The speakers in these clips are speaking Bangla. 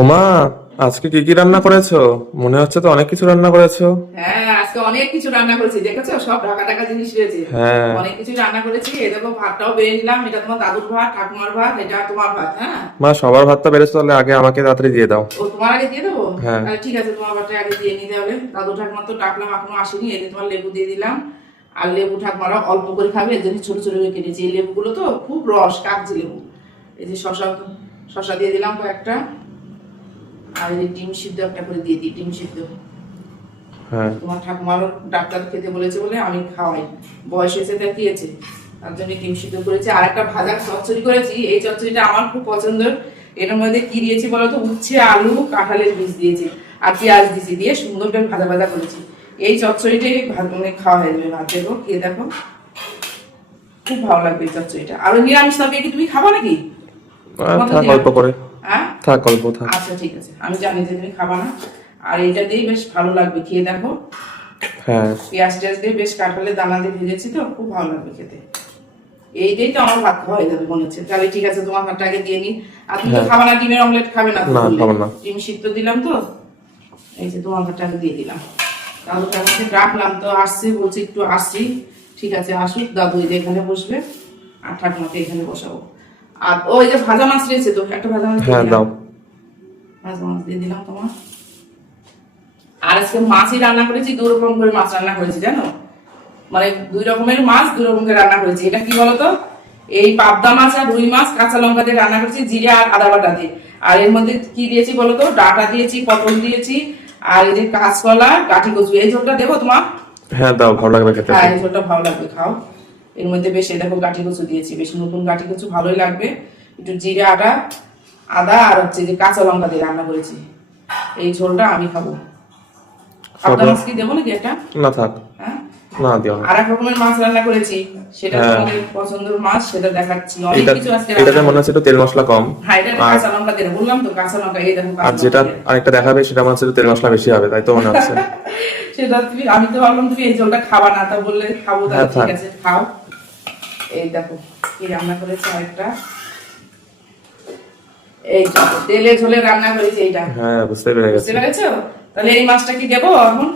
ওমা, আজকে কি কি রান্না করেছো? মনে হচ্ছে তো অনেক কিছু রান্না করেছো। হ্যাঁ, আজকে অনেক কিছু রান্না করেছি, দেখেছো? সব ঢাকা ঢাকা জিনিস রয়েছে। হ্যাঁ। অনেক কিছু রান্না করেছি। এই দেখো, ভাতটাও বেড়ে নিলাম। এটা তোমার দাদুর ভাত, ঠাকুমার ভাত, এটা তোমার ভাত। হ্যাঁ, মা, সবার ভাতটা বেড়েছো, তাহলে আগে আমাকে তাড়াতাড়ি দিয়ে দাও। ও তোমার আগে দিয়ে দেবো? হ্যাঁ। তাহলে ঠিক আছে, তোমার ভাতটা আগে দিয়ে নিতে হবে। দাদু ঠাকুমা তো ডাকলাম, এখনো আসেনি। এই যে তোমার লেবু দিয়ে দিলাম। আর লেবু ঠাকুমারা অল্প করে খাবে, এর জন্য ছোট ছোট করে কেটেছি। এই লেবুগুলো তো খুব রস, কাগজি লেবু। এই যে শশা, শশা দিয়ে দিলাম কয়েকটা। আর এই যে ডিম সিদ্ধ একটা করে দিয়ে দিই, ডিম সিদ্ধ। হ্যাঁ। তোমার ঠাকুমার ডাক্তার খেতে বলেছে বলে আমি খাওয়াই। বয়স হয়েছে, তাই দিয়েছে, তার জন্য ডিম সিদ্ধ করেছি। আর একটা ভাজা চচ্চড়ি করেছি। এই চচ্চড়িটা আমার খুব পছন্দের। এর মধ্যে কি দিয়েছি বলতো? উচ্ছে, আলু, কাঁঠালের বীজ দিয়েছি, আর পেঁয়াজ দিয়েছি, দিয়ে সুন্দর করে ভাজা ভাজা করেছি। এই চচ্চড়িটাই মানে খাওয়া হয়ে যাবে। ভাত দেবো, খেয়ে দেখো, খুব ভালো লাগবে এই চচ্চড়িটা। আর ওই নিরামিষ তরকারি কি তুমি খাবা নাকি? থাক অল্প করে। হ্যাঁ, থাক অল্প থাক। আচ্ছা ঠিক আছে, আমি জানি যে তুমি খাবা না। আর এইটা দিয়ে বেশ ভালো লাগবে, খেয়ে দেখো। হ্যাঁ। পেঁয়াজ টেয়াজ দিয়ে বেশ কাঁঠালের দানা দিয়ে ভেজেছি, তো খুব ভালো লাগবে খেতে। এইটাই তো আমার ভাত খাওয়া হয়ে যাবে মনে হচ্ছে। তাহলে ঠিক আছে, তোমার ভাতটা আগে দিয়ে নি। আর তুমি তো খাবে না, ডিমের অমলেট খাবে না তো না, বললে। খাবো না। ডিম সিদ্ধ দিলাম তো, এই যে তোমার ভাতটা আগে দিয়ে দিলাম। দাদু ঠাকুমাকে ডাকলাম, তো আসছি, বলছি একটু আসছি। ঠিক আছে, আসুক। দাদু এই যে এখানে বসবে, আর ঠাকুমাকে এখানে বসাবো। আর ওই যে ভাজা মাছ রয়েছে, তো একটা ভাজা মাছ দিয়ে হ্যাঁ, দিলাম। দাও। ভাজা মাছ দিয়ে দিলাম তোমার। আর আজকে মাছই রান্না করেছি, 2 রকম করে মাছ রান্না করেছি, জানো? মানে 2 রকমের মাছ 2 রকম করে রান্না করেছি। এটা কি বলতো? এই পাবদা মাছ আর রুই মাছ কাঁচা লঙ্কা দিয়ে রান্না করেছি, জিরে আর আদা বাটা দিয়ে। আর এর মধ্যে কি দিয়েছি বলতো? ডাটা দিয়েছি, পটল দিয়েছি, আর এই যে কাঁচকলা, কাঠি কচু। এই ঝোলটা দেবো তোমার? হ্যাঁ, দাও, ভালো লাগবে খেতে। হ্যাঁ, এই ঝোলটা ভালো লাগবে, খাও। এর মধ্যে বেশ এই দেখো কাঠি কচু দিয়েছি, বেশ নতুন কাঠি কচু, ভালোই লাগবে। একটু জিরে, আদা আর হচ্ছে যে কাঁচা লঙ্কা দিয়ে রান্না করেছি। এই ঝোলটা আমি খাবো। পাবদা মাছ কি দেবো নাকি এটা? না, থাক। হ্যাঁ, না, দিও না। আর এক রকমের মাছ রান্না করেছি, সেটা হ্যাঁ। তোমাদের পছন্দের মাছ, সেটা দেখাচ্ছি। অনেক কিছু আজকে এটাতে রান্না মনে হচ্ছে একটু তেল মশলা কম। হ্যাঁ, এটা কাঁচা লঙ্কা দিয়ে বললাম তো, কাঁচা লঙ্কা। এই দেখো আর কাঁচা যেটা লঙ্কা দিয়ে। আরেকটা দেখাবে সেটা মনে হচ্ছে একটু তেল মশলা বেশি হবে, তাই তো মনে হচ্ছে। সেটা তুমি, আমি তো ভাবলাম তুমি এই ঝোলটা খাবা না, তা বললে খাবো, তাহলে হ্যাঁ, ঠিক থাক। আছে, খাও। এই দেখো কি রান্না করেছি আরেকটা। এই যে তেলে ঝোলে রান্না করেছি এইটা। হ্যাঁ, বুঝতে পেরে বুঝতে গেছি। পেরেছো? তাহলে এই মাছটা কি দেবো এখন?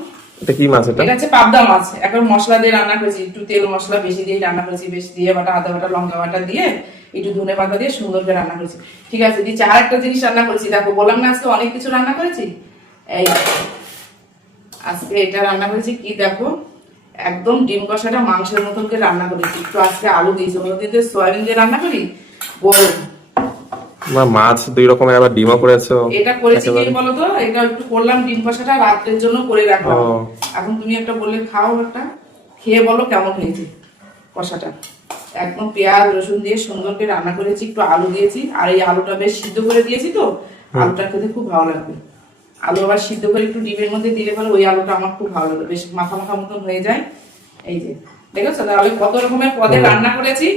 এটা কি মাছ এটা? এটা হচ্ছে পাবদা মাছ। এখন মশলা দিয়ে রান্না করেছি, একটু তেল মশলা বেশি দিয়ে রান্না করেছি, বেশি দিয়ে বাটা, আদা বাটা, লঙ্কা বাটা দিয়ে, একটু ধনে পাতা দিয়ে সুন্দর করে রান্না করেছি। ঠিক আছে, দিচ্ছি। আর একটা জিনিস রান্না করেছি, দেখো, বললাম না আজকে অনেক কিছু রান্না করেছি। এই আজকে এটা রান্না করেছি, কি দেখো, একদম ডিম কষাটা মাংসের মতন করে রান্না করেছি। একটু আজকে আলু দিয়েছি, ওগুলোতে সয়াবিন দিয়ে রান্না করি, গরম। মাছ 2 রকমের, আবার ডিমও করেছো। এটা করেছি কি একেবারে। বলতো? এটা একটু করলাম ডিম কষাটা রাত্রের জন্য করে রাখলাম। ও। এখন তুমি একটা বললে খাও, একটা খেয়ে বলো কেমন হয়েছে কষাটা। একদম পেঁয়াজ রসুন দিয়ে সুন্দর করে রান্না করেছি, একটু আলু দিয়েছি, আর এই আলুটা বেশ সিদ্ধ করে দিয়েছি, তো আলুটা খেতে খুব ভালো লাগবে। আলু আবার সিদ্ধ করে একটু ডিমের মধ্যে দিলে পরে ওই আলুটা আমার খুব ভালো লাগে, বেশ মাখা মাখা মতন হয়ে যায়। এই যে দেখেছো, তাহলে কত রকমের পদে রান্না করেছি,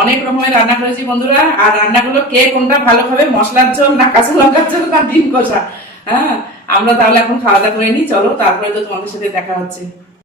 অনেক রকমের রান্না করেছি বন্ধুরা। আর রান্নাগুলো কে কোনটা ভালো খাবে, মশলার ঝোল না কাঁচা লঙ্কার ঝোল না ডিম কষা? হ্যাঁ, আমরা তাহলে এখন খাওয়া দাওয়া করে নিই, চলো, তারপরে তো তোমাদের সাথে দেখা হচ্ছে।